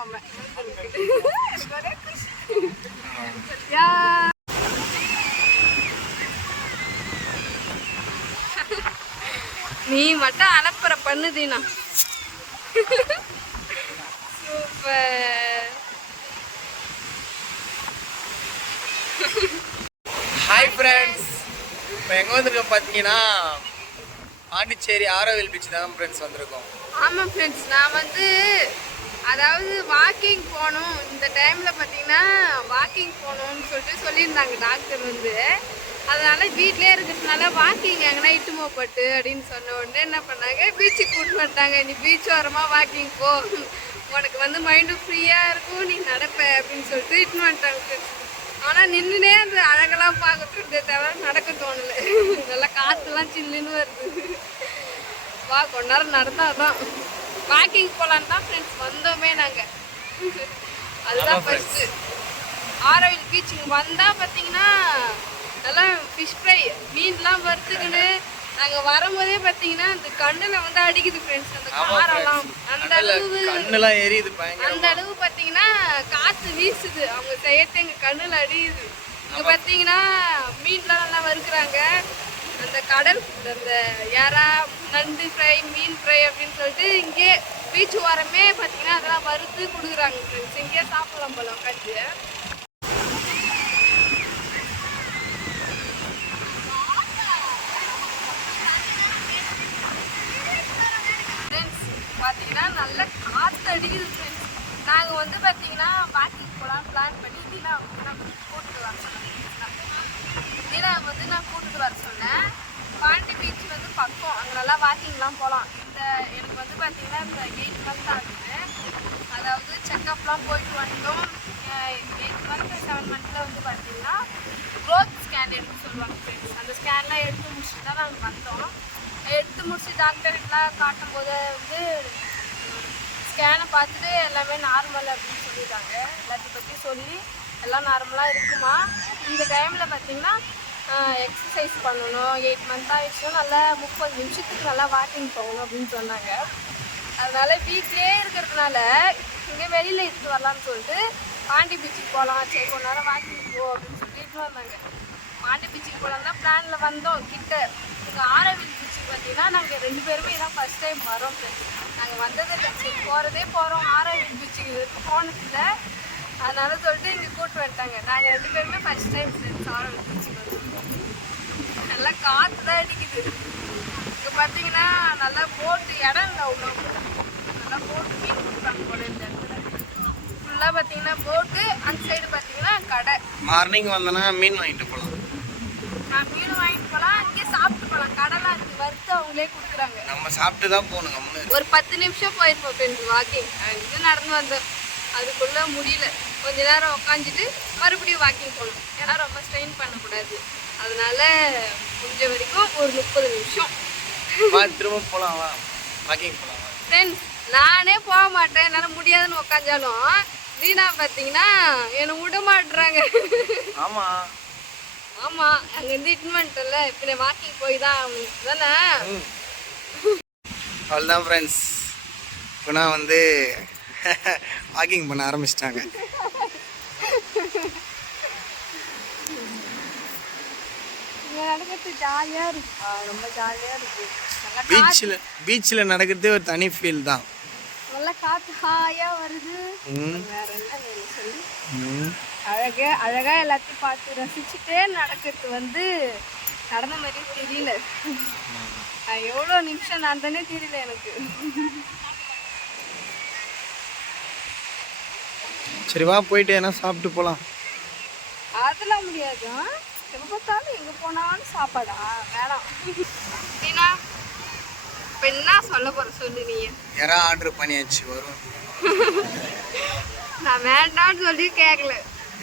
பார்ப்போம் எனக்கு ஒரே குஷி யா நீ மட்டும் அனுப்புற பண்ணுதீனா சூப்பர். ஹாய் ஃப்ரெண்ட்ஸ் இப்போ எங்கே வந்திருக்கோம் பார்த்தீங்கன்னா பாண்டிச்சேரி ஆரோவில் பீச் தான் ஃப்ரெண்ட்ஸ் வந்திருக்கோம். ஆமாம் ஃப்ரெண்ட்ஸ் நான் வந்து அதாவது வாக்கிங் போகணும். இந்த டைமில் பார்த்தீங்கன்னா வாக்கிங் போகணும்னு சொல்லிட்டு சொல்லியிருந்தாங்க டாக்டர் வந்து. அதனால் வீட்டிலே இருக்கிறதுனால வாக்கிங் எங்கன்னா இட்டுமோ பட்டு அப்படின்னு சொன்ன உடனே என்ன பண்ணாங்க பீச்சுக்கு கூட்டு வந்துட்டாங்க. நீ பீச் ஓரமாக வாக்கிங் போ. உனக்கு வந்து மைண்டும் ஃப்ரீயாக இருக்கும். நீ நடப்ப அப்படின்னு சொல்லிட்டு இட்டுன்னு வந்துட்டாங்க ஆனால் நின்றுனே அந்த அழகெல்லாம் பார்க்கறதுக்கு தவிர நடக்க தோணலை. நல்லா காற்றுலாம் சில்லுன்னு வருது. வா கொஞ்ச நேரம் நடந்தாதான். வாக்கிங் போகலான்னு தான் ஃப்ரெண்ட்ஸ் வந்தோமே நாங்கள் அதுதான். ஃபர்ஸ்ட்டு ஆரோவில் பீச்சுக்கு வந்தால் பார்த்தீங்கன்னா நல்லா ஃபிஷ் ஃப்ரை மீன்லாம் வறுத்துக்கின்னு நாங்கள் வரும்போதே பார்த்தீங்கன்னா அந்த கண்ணில் வந்து அடிக்குது ஃப்ரெண்ட்ஸ் அந்த காரெல்லாம். அந்த அளவு அந்த அளவு பார்த்தீங்கன்னா காற்று வீசுது. அவங்க செய்யறது எங்கள் கண்ணில் அடியுது. இங்கே பார்த்தீங்கன்னா மீன்லாம் நல்லா வறுக்குறாங்க. அந்த கடல் food, அந்த யாரா நண்டு ஃப்ரை மீன் ஃப்ரை அப்படின்னு சொல்லிட்டு இங்கே பீச் ஓரமே பார்த்தீங்கன்னா அதெல்லாம் வறுத்து கொடுக்குறாங்க ஃப்ரெண்ட்ஸ் இங்கேயே சாப்பிடலாம் போல உட்காந்து. பார்த்தீங்கன்னா நல்ல காற்று அடிக்குது ஃப்ரெண்ட்ஸ் நாங்கள் வந்து பார்த்தீங்கன்னா வாக்கிங் போகலாம் பிளான் பண்ணி தீனா போட்டு நான் கூட்டிட்டு வர சொன்னேன் தீனா வந்து நான் கூட்டிட்டு வர சொன்னேன் பாண்டி பீச் வந்து பக்கம் அங்கே நல்லா வாக்கிங்லாம் போகலாம் இந்த எனக்கு வந்து பார்த்தீங்கன்னா இந்த எயிட் மந்த் ஆகுது அதாவது செக்கப்லாம் போயிட்டு வந்துட்டோம் எயிட் மந்த் செவன் மந்த்தில் வந்து பார்த்தீங்கன்னா க்ரோத் ஸ்கேன் எடுக்க சொல்லுவாங்க ஃப்ரெண்ட்ஸ் அந்த ஸ்கேன்லாம் எடுத்து முடிச்சுட்டு தான் நாங்கள் வந்தோம். எடுத்து முடிச்சு டாக்டர்கிட்டலாம் காட்டும் போது வந்து ஸ்கேனை பார்த்துட்டு எல்லாமே நார்மல் அப்படின்னு சொல்லிட்டாங்க. எல்லாத்தையும் பற்றி சொல்லி எல்லாம் நார்மலாக இருக்குமா? இந்த டைமில் பார்த்தீங்கன்னா எக்ஸசைஸ் பண்ணணும். எயிட் மந்த் ஆயிடுச்சுன்னா நல்லா முப்பது நிமிஷத்துக்கு நல்லா வாக்கிங் போகணும் அப்படின்னு சொன்னாங்க. அதனால் வீட்லேயே இருக்கிறதுனால இங்கே வெளியில் இருந்து வரலான்னு சொல்லிட்டு பாண்டி பீச்சுக்கு போகலாம் சரி கொஞ்ச நேரம் வாக்கிங் போ அப்படின்னு சொல்லிட்டு வந்தாங்க. பாண்டி பீச்சுக்கு போகலாம் தான் பிளானில் வந்தோம். கிட்ட இங்கே ஆரோவில் பீச்சுக்கு பார்த்தீங்கன்னா நாங்கள் ரெண்டு பேருமே தான் ஃபஸ்ட் டைம் வரோம் நாங்கள் வந்தது இல்லை. சரி போகிறதே போகிறோம் ஆரோவில் பீச்சுக்கு போனதில்லை. அதனால சொல்லிட்டு இங்கே கூப்பிட்டு வந்துட்டாங்க. நாங்கள் ரெண்டு பேருமே ஃபர்ஸ்ட் டைம் ஃப்ரெண்ட்ஸ் ஆரோவில் நல்லா காற்று தான் அடிக்குது இங்கே பார்த்தீங்கன்னா நல்லா போட்டு இடம் இல்லை அவ்வளோ நல்லா போட்டு மீன் கொடுக்குறாங்க போல இந்த இடத்துல. ஃபுல்லாக பார்த்தீங்கன்னா போட்டு அந்த சைடு பார்த்தீங்கன்னா கடை. மார்னிங் வந்தோன்னா மீன் வாங்கிட்டு போகலாம் நான் மீன் வாங்கிட்டு போகலாம் இங்கே சாப்பிட்டு போகலாம் கடைலாம் இருக்குது வறுத்து அவங்களே கொடுக்குறாங்க. நம்ம சாப்பிட்டு தான் போகணும் கம்முன்னு ஒரு பத்து நிமிஷம் போயிருப்போம் ஃப்ரெண்ட்ஸ் வாக்கிங் இது நடந்து வந்தோம். அதுக்குள்ளே முடியல. கொஞ்ச நேரம் உட்காந்துட்டு மறுபடியும் வாக்கிங் போகணும் ஏன்னா ரொம்ப ஸ்ட்ரெயின் பண்ணக்கூடாது. அதனால முடிஞ்ச வரைக்கும் ஒரு முப்பது நிமிஷம். வா திரும்ப போகலாம் வா. வாக்கிங் போகலாம் ஃப்ரெண்ட்ஸ் நானே போக மாட்டேன். என்னால் முடியாதுன்னு உக்காந்தாலும் தீனா பார்த்தீங்கன்னா என்னை விட மாட்டுறாங்க ஆமாம் ஆமாம் அங்கேருந்து இட்மெண்ட்டில் இப்போ நான் வாக்கிங் போய் தான் தானே அவ்வளோதான் ஃப்ரெண்ட்ஸ் இப்போ நான் வந்து வாக்கிங் பண்ண ஆரம்பிச்சிட்டாங்க. நடக்கிறது ஜாலியாக இருக்குப்பா ரொம்ப ஜாலியாக இருக்கு. பீச்சில் பீச்சில் நடக்கிறதே ஒரு தனி ஃபீல் தான். நல்லா காற்று ஹாயாக வருது. வேற என்ன சொல்லு? அழகா அழகா எல்லாத்தையும் பார்த்து ரசிச்சுட்டே நடக்கிறது வந்து நடந்த மாதிரியே தெரியல. எவ்வளோ நிமிஷம் நடந்தனே தெரியல எனக்கு. சரி வா போயிட்டு என்ன சாப்பிட்டு போகலாம் அதெல்லாம் முடியாது? எப்ப பார்த்தாலும் எங்க போனாலும் சாப்பாடா? வேணாம். ஏன்னா இப்ப என்ன சொல்ல போற சொல்லு நீ. யாரா ஆர்டர் பண்ணியாச்சு? வரும். நான் வேண்டாம்னு சொல்லி கேட்கல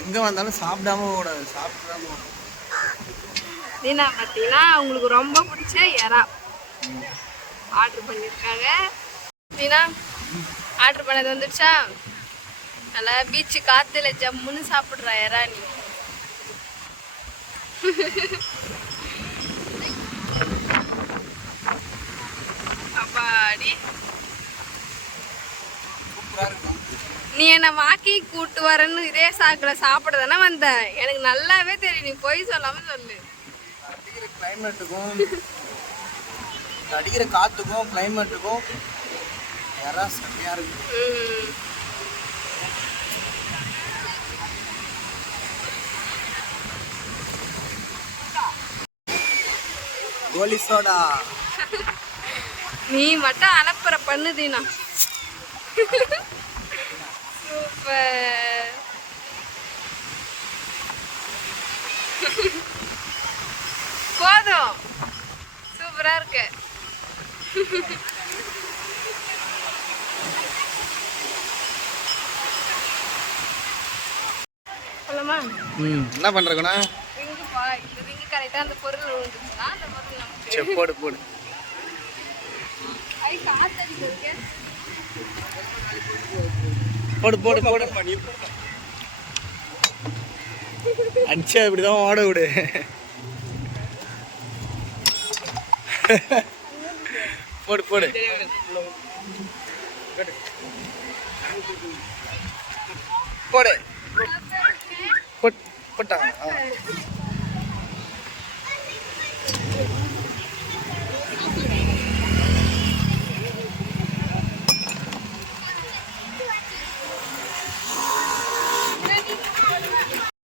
எங்கே வந்தாலும் சாப்பிடாம தான் போகணும். நீனா பார்த்தீங்கன்னா உங்களுக்கு ரொம்ப பிடிச்ச எறா ஆர்டர் பண்ணியிருக்காங்க நீனா ஆர்டர் பண்ணது வந்துடுச்சா நல்லா பீச்சு காத்துல ஜம்முன்னு சாப்பிட்றா எறா நீ. அப்பாடி. நீ என்னை வாக்கி கூட்டு வரேன்னு இதே சாக்கில் சாப்பிட தானே வந்த? எனக்கு நல்லாவே தெரியும். நீ பொய் சொல்லாம சொல்லு. அடிக்கிற கிளைமேட்டுக்கும் அடிக்கிற காத்துக்கும் கிளைமேட்டுக்கும் யாரா செம்மையா இருக்கு. கோலி சோடா நீ மட்டும் அலப்பற பண்ணு தீனா. சூப்பர். போதும். சூப்பரா இருக்கு. என்ன பண்றதுண்ணா கரெக்டாக அந்த பொருள் விழுந்துச்சுன்னா அந்த பொருள் நமக்கு சரி போடு போடு. ஐ காத்தடிக்கிறதுக்கு போடு போடு போடு. அடிச்சா இப்படிதான் ஓட விடு. போடு போடு. போடு. போட் போட்டாங்க.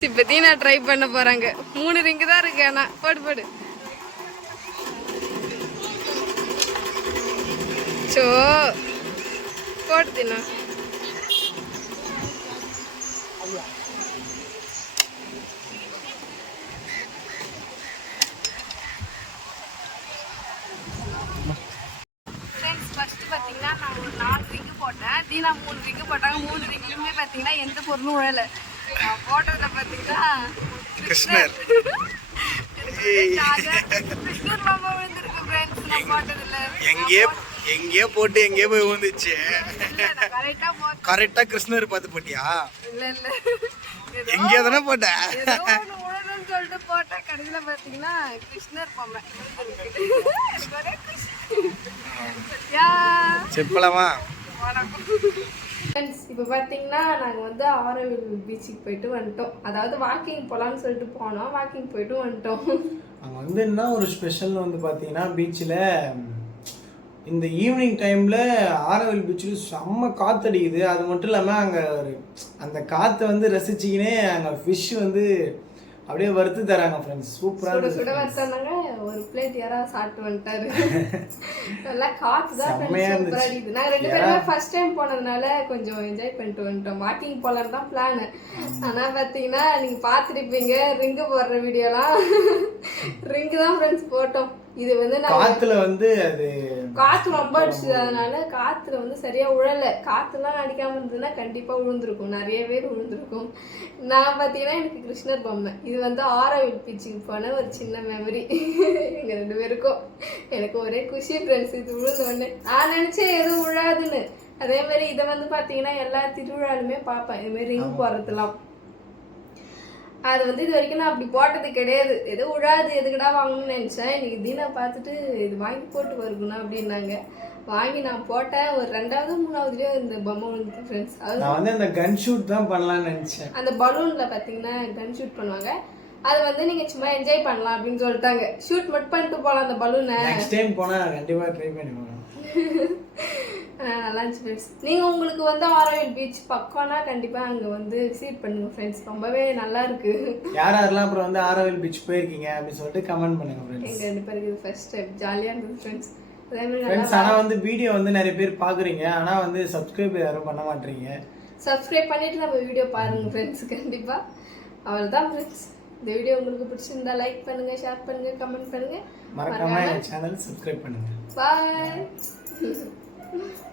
இப்போதையும் நான் தீனா ட்ரை பண்ண போறாங்க. மூணு ரிங்கு தான் இருக்கு ஆனால் போடு போடு. சோ போடு தீனா பார்த்தீங்கன்னா நான் ஒரு நாலு ரிங்கு போட்டேன். தீனா மூணு ரிங்கு போட்டாங்க. மூணு ரிங்குமே பார்த்தீங்கன்னா எந்த பொருளும் உழலை. நான் போட்டதுல பார்த்தீங்கன்னா கிருஷ்ணர். கிருஷ்ணர் மாமா விழுந்திருக்கு ஃப்ரெண்ட்ஸ் நான் போட்டதுல. எங்கேயோ எங்கேயோ போட்டு எங்கேயோ போய் விழுந்துச்சு. கரெக்டா கிருஷ்ணர் பார்த்து போட்டியா? இல்ல எங்கேயோ தானே போட்ட? சொல்லிட்டு போட்டேன். கடைசியில பார்த்தீங்கன்னா கிருஷ்ணர் பொம்மை. எனக்கு ஃப்ரெண்ட்ஸ் இப்போ பார்த்தீங்கன்னா நாங்கள் வந்து ஆரோவில் பீச்சுக்கு போயிட்டு வந்துட்டோம். அதாவது வாக்கிங் போகலான்னு சொல்லிட்டு போனோம். வாக்கிங் போயிட்டு வந்துட்டோம். அங்கே வந்து என்ன ஒரு ஸ்பெஷல் வந்து பார்த்தீங்கன்னா பீச்சில் இந்த ஈவினிங் டைமில் ஆரவல் பீச்சில் செம்ம காத்தடிக்குது அது மட்டும் இல்லாமல் அங்கே ஒரு அந்த காற்றை வந்து ரசிச்சிக்கினே அங்கே ஃபிஷ் வந்து அப்படியே வறுத்து தராங்க ஃப்ரெண்ட்ஸ் சூப்பராக சுட வந்தாங்க ஒரு பிளேட் யாராவது சாப்பிட்டு வந்துட்டாரு. நல்லா காற்று தான் சூப்பராக நாங்கள் ரெண்டு பேருமே ஃபர்ஸ்ட் டைம் போனதுனால கொஞ்சம் என்ஜாய் பண்ணிட்டு வந்துட்டோம். வாக்கிங் போகலான்னு தான் பிளான் ஆனால் பார்த்தீங்கன்னா நீங்கள் பார்த்துருப்பீங்க ரிங்கு போடுற வீடியோலாம் ரிங்கு தான் ஃப்ரெண்ட்ஸ் போட்டோம். இது வந்து காற்றுல வந்து அது காத்து ரொம்ப அடிச்சுது. அதனால காத்துல வந்து சரியா உழல. காத்துலாம் அடிக்காம இருந்ததுன்னா கண்டிப்பா விழுந்திருக்கும் நிறைய பேர் விழுந்திருக்கும் நான் பாத்தீங்கன்னா எனக்கு கிருஷ்ணர் பொம்மை. இது வந்து ஆரோவில் பீச்சுக்கு போன ஒரு சின்ன மெமரி எங்க ரெண்டு பேருக்கும். எனக்கு ஒரே குஷி ஃப்ரெண்ட்ஸ் இது விழுந்த உடனே நான் நினைச்சேன் எதுவும் விழாதுன்னு அதே மாதிரி இதை வந்து பாத்தீங்கன்னா எல்லா திருவிழாலுமே பார்ப்பேன். இது மாதிரி ரிங் போறதுலாம் அது வந்து இது வரைக்கும் நான் அப்படி போட்டது கிடையாது. ஏதோ விழாது எதுக்குடா வாங்கணும்னு நினச்சேன். இன்னைக்கு தீனா பார்த்துட்டு இது வாங்கி போட்டு வருகுண்ணா அப்படின்னாங்க. வாங்கி நான் போட்டேன். ஒரு ரெண்டாவது மூணாவதுலேயோ இந்த பொம்மை வந்து ஃப்ரெண்ட்ஸ் அது நான் வந்து அந்த கன் ஷூட் தான் பண்ணலாம்னு நினச்சேன். அந்த பலூனில் பார்த்தீங்கன்னா கன் ஷூட் பண்ணுவாங்க. அது வந்து நீங்கள் சும்மா என்ஜாய் பண்ணலாம் அப்படின்னு சொல்லிட்டாங்க. ஷூட் மட்டும் பண்ணிட்டு போகலாம் அந்த பலூனை நெக்ஸ்ட் டைம் போனால் கண்டிப்பாக ட்ரை பண்ணி நல்லா இருந்துச்சு ஃப்ரெண்ட்ஸ் நீங்கள் உங்களுக்கு வந்து ஆரோவில் பீச் பக்கம்னா கண்டிப்பாக அங்கே வந்து விசிட் பண்ணுங்க ஃப்ரெண்ட்ஸ் ரொம்பவே நல்லா இருக்கு. யார் யாரெல்லாம் அப்புறம் வந்து ஆரவல் பீச் போயிருக்கீங்க அப்படின்னு சொல்லிட்டு கமெண்ட் பண்ணுங்க ஃப்ரெண்ட்ஸ் எங்கள் ரெண்டு பேருக்கு ஃபர்ஸ்ட் டைம் ஜாலியாக இருந்தது ஃப்ரெண்ட்ஸ் ஃப்ரெண்ட்ஸ் ஆனால் வந்து வீடியோ வந்து நிறைய பேர் பார்க்குறீங்க ஆனால் வந்து சப்ஸ்கிரைப் யாரும் பண்ண மாட்டீங்க. சப்ஸ்கிரைப் பண்ணிட்டு நம்ம வீடியோ பாருங்க ஃப்ரெண்ட்ஸ் கண்டிப்பா. அவ்வளவுதான் ஃப்ரெண்ட்ஸ் இந்த வீடியோ உங்களுக்கு பிடிச்சிருந்தா லைக் பண்ணுங்க ஷேர் பண்ணுங்க கமெண்ட் பண்ணுங்க. மறக்காம சேனல் சப்ஸ்கிரைப் பண்ணுங்க. பாய்